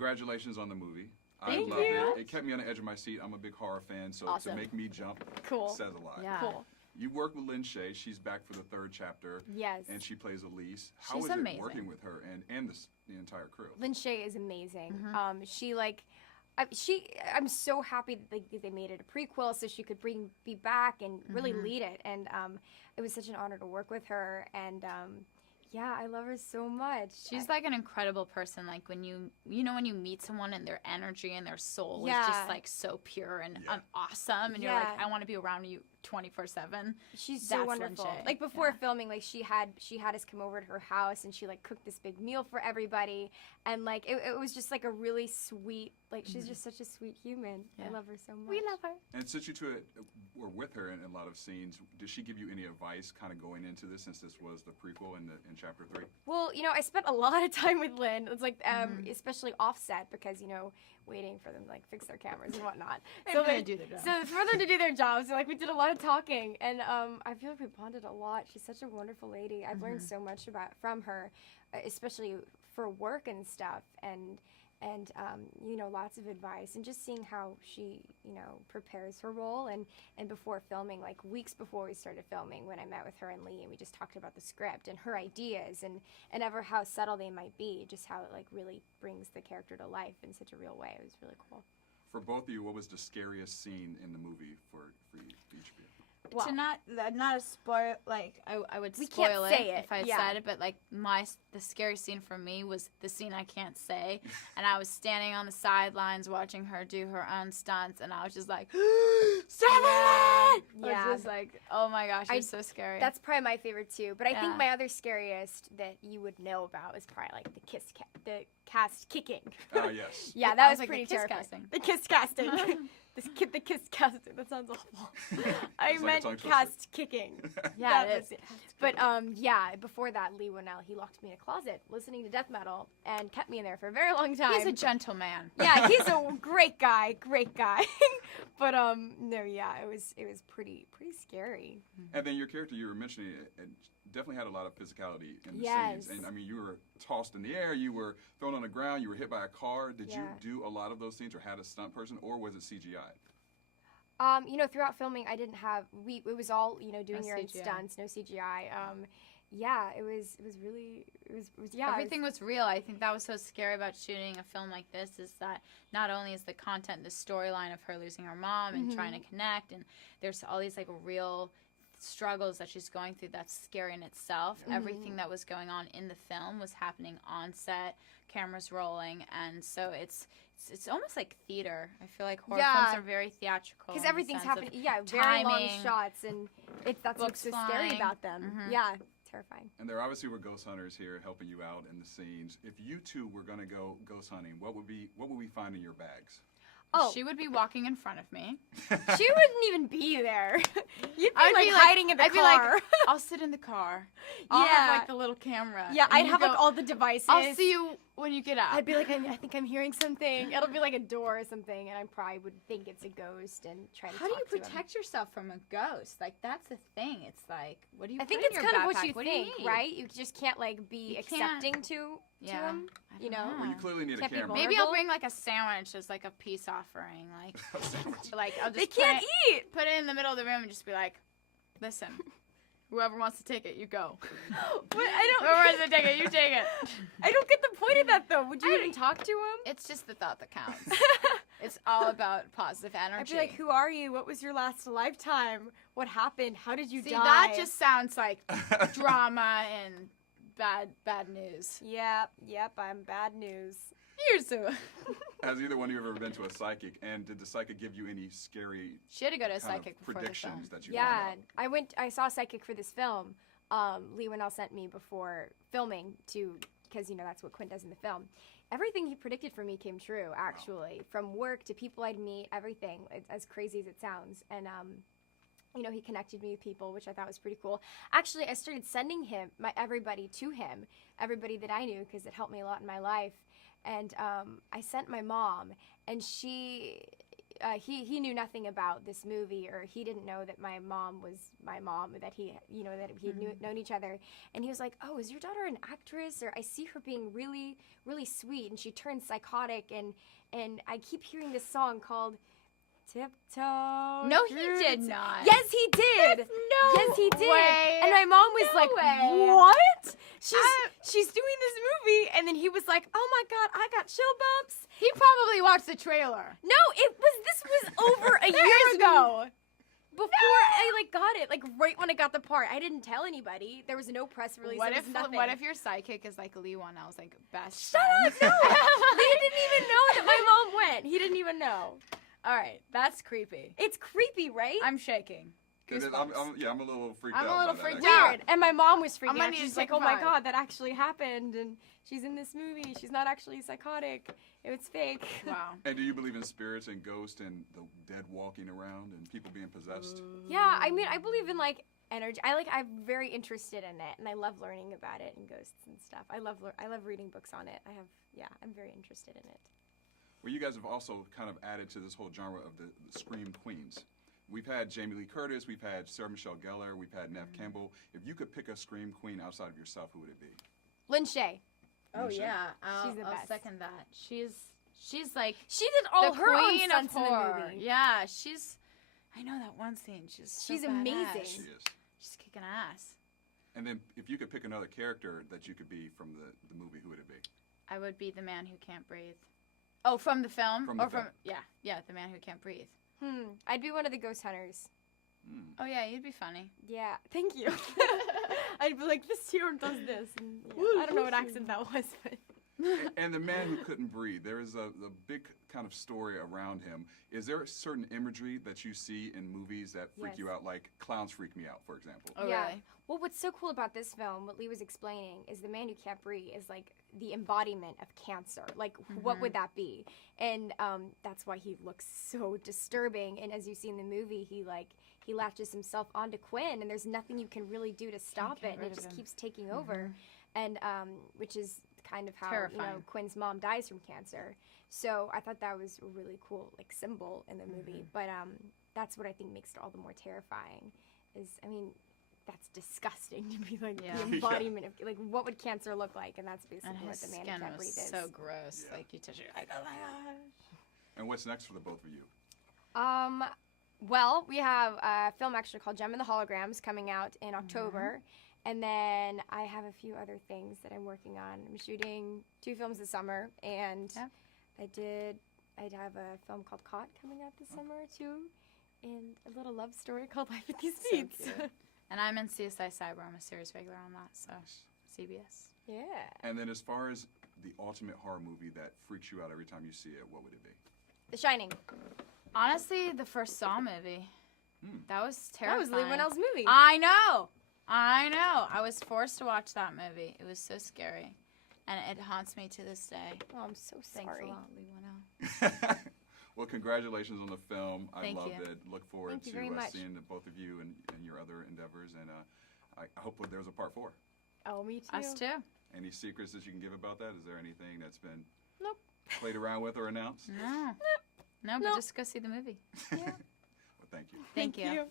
congratulations on the movie. Thank I loved you. it. It kept me on the edge of my seat. I'm a big horror fan, so Awesome. to make me jump says a lot. Yeah. Cool. You work with Lynn Shay. She's back for the 3rd chapter. Yes. And she plays Elise. How She's is it amazing. working with her and the entire crew? Lynn Shay is amazing. I'm so happy that they made it a prequel so she could be back and really lead it. And it was such an honor to work with her. And yeah, I love her so much. She's like an incredible person. Like when you meet someone and their energy and their soul is Yeah. just like so pure and awesome, and you're like, I want to be around you 24/7. She's so That's wonderful. Lynn Shay. Like before filming, like she had us come over to her house and she like cooked this big meal for everybody, and like it was just like a really sweet. Like she's just such a sweet human. Yeah. I love her so much. We love her. And since you two were with her in a lot of scenes, did she give you any advice kind of going into this, since this was the prequel in Chapter 3? Well, I spent a lot of time with Lynn. It's like, especially offset because, waiting for them to like fix their cameras and whatnot. So they do their job. So for them to do their jobs, so, like we did a lot of talking, and I feel like we bonded a lot. She's such a wonderful lady. I've learned so much from her, especially for work and stuff, and lots of advice, and just seeing how she, prepares her role, and before filming, like weeks before we started filming, when I met with her and Lee, and we just talked about the script and her ideas, and ever how subtle they might be, just how it like really brings the character to life in such a real way. It was really cool. For both of you, what was the scariest scene in the movie for each of you? Well, to not a spoil, like I would We spoil can't say it, if I yeah. said it, but like the scariest scene for me was the scene I can't say, and I was standing on the sidelines watching her do her own stunts, and I was just like, Stefanie! Yeah. I was just like, oh my gosh, it's so scary. That's probably my favorite too. But I think Yeah. my other scariest that you would know about is probably like the cast kicking. Oh, yes. Yeah, I that was was like, pretty the kiss terrifying. casting. The kiss casting. The kiss casting. That sounds awful. I It's like a meant tongue twister. cast kicking. Yeah, That it was is. it. But yeah, before that, Lee Winnell, he locked me in a closet listening to death metal and kept me in there for a very long time. He's a gentleman. Yeah, he's a great guy. But no, yeah, it was pretty scary. And then your character you were mentioning it definitely had a lot of physicality in the Yes. scenes. And I mean, you were tossed in the air, you were thrown on the ground, you were hit by a car. Did you Yeah. do a lot of those scenes, or had a stunt person, or was it CGI? Throughout filming, I didn't have it was all doing No your own CGI. stunts, no CGI. Yeah, it was really yeah. Everything was real. I think that was so scary about shooting a film like this, is that not only is the content, the storyline of her losing her mom and trying to connect, and there's all these like real struggles that she's going through that's scary in itself. Everything that was going on in the film was happening on set, cameras rolling, and so it's almost like theater. I feel like horror films are very theatrical. because in the everything's sense of happening. Yeah, very long timing, shots, and that's what's books so scary flying. about them. Yeah, terrifying. And there obviously were ghost hunters here helping you out in the scenes. If you two were going to go ghost hunting, what would we find in your bags? Oh, She would be walking in front of me. she wouldn't even be there. You'd be I'd like be hiding in the I'd car. be like, I'll sit in the car. I'll Yeah. have like the little camera. Yeah, and I'd you have go, like all the devices. I'll see you when you get out. I'd be like, I think I'm hearing something. It'll be like a door or something, and I probably would think it's a ghost and try to How do you talk to him. protect yourself from a ghost? Like, that's the thing. It's like, what do you I put think in it's your kind of what backpack? you What think, do you need? right? You just can't like be You can't- accepting to Yeah. him. I You don't know? Well, you clearly need a Can't be camera. Maybe vulnerable. I'll bring like a sandwich as like a peace offering. Like, I'll just They can't eat. put it in the middle of the room and just be like, listen, whoever wants to take it, you go. But I Whoever don't. wants to take it, you take it. I don't get the point of that though. Would you even talk to him? It's just the thought that counts. It's all about positive I'd energy. be like, "Who are you? What was your last lifetime? What happened? How did you See, die?" that just sounds like drama and bad news. Yep. I'm bad news. You're so. Has either one of you ever been to a psychic, and did the psychic give you any scary She had to go to a kind psychic of before the film. predictions that you Yeah, found out? I saw a psychic for this film. Lee Winnell sent me before filming because that's what Quint does in the film. Everything he predicted for me came true, actually. From work to people I'd meet, everything, as crazy as it sounds. And, he connected me with people, which I thought was pretty cool. Actually, I started sending everybody to him, everybody that I knew, because it helped me a lot in my life. And I sent my mom, and she he knew nothing about this movie, or he didn't know that my mom was my mom, or that he had known each other. And he was like, "Oh, is your daughter an actress? Or I see her being really, really sweet, and she turns psychotic, and I keep hearing this song called Tiptoe." No, he Through did the not. Yes, he did. No Yes, he did. way. And my mom was No like, way. "What? She's doing this movie?" And then he was like, "Oh my God, I got chill bumps." He probably watched the trailer. No, this was over a year Years ago. Before I got it, right when I got the part, I didn't tell anybody. There was no press release. What there was nothing. if your psychic is like Lee Whannell's like best Shut friend? up! No, Lee didn't even know that my mom went. He didn't even know. All right, that's creepy. It's creepy, right? I'm shaking. I'm a little freaked out. I'm a little by that, freaked actually. out. Weird. And my mom was I'm freaking gonna out. need to She's take like, a "Oh my five." God, that actually happened, and she's in this movie. She's not actually psychotic. It was fake." Wow. And do you believe in spirits and ghosts and the dead walking around and people being possessed? Yeah, I mean, I believe in energy. I'm very interested in it, and I love learning about it and ghosts and stuff. I love reading books on it. I'm very interested in it. Well, you guys have also kind of added to this whole genre of the Scream Queens. We've had Jamie Lee Curtis, we've had Sarah Michelle Gellar, we've had Neve Campbell. If you could pick a Scream Queen outside of yourself, who would it be? Lynn Shay. Oh Michelle? yeah, She's the I'll best. second that. She's like She did all the her own queen stunts of in the horror. movie. Yeah, I know that one scene. She's She's so amazing. badass. She is. She's kicking ass. And then if you could pick another character that you could be from the movie, who would it be? I would be the man who can't breathe. Oh, from the film? From the or film. from yeah, the man who can't breathe. I'd be one of the ghost hunters. Oh yeah, you'd be funny. Yeah, thank you. I'd be like, "This here does this." And, I don't know what accent that was, but. And the man who couldn't breathe. There is a big kind of story around him. Is there a certain imagery that you see in movies that freak you Yes. out, like Clowns Freak Me Out, for example? Oh Yeah. really? Well, what's so cool about this film, what Lee was explaining, is the man who can't breathe is like the embodiment of cancer. Like, what would that be? And that's why he looks so disturbing. And as you see in the movie, he latches himself onto Quinn, and there's nothing you can really do to stop get it, and rid it of just him. keeps taking over. And which is kind of how Terrifying. Quinn's mom dies from cancer. So I thought that was a really cool symbol in the movie. But that's what I think makes it all the more terrifying. That's disgusing to be like Yeah. the embodiment of what would cancer look like, and that's basically And what his the man who skin can't was breathe is. so gross. Yeah. Like you touch it, you're like, oh my gosh. And what's next for the both of you? Well, we have a film actually called Gem and the Holograms coming out in October. And then I have a few other things that I'm working on. I'm shooting 2 films this summer, and I'd have a film called Caught coming out this summer too, and a little love story called Life with These So Beats. cute. And I'm in CSI Cyber. I'm a series regular on that, so CBS. Yeah. And then as far as the ultimate horror movie that freaks you out every time you see it, what would it be? The Shining. Honestly, the first Saw movie. That was That terrifying. was Lee Whannell's movie. I know. I was forced to watch that movie. It was so scary. And it haunts me to this day. Oh, I'm so Thanks sorry. a lot, Lee Whannell. Well, congratulations on the film. Thank I loved you. it. Look forward Thank you very much. seeing both of you and your other endeavors. And I hope there's a part 4. Oh, me too. Us too. Any secrets that you can give about that? Is there anything that's been Nope. played around with or announced? No. No, but Nope. just go see the movie. Yeah. Well, thank you. Thank you.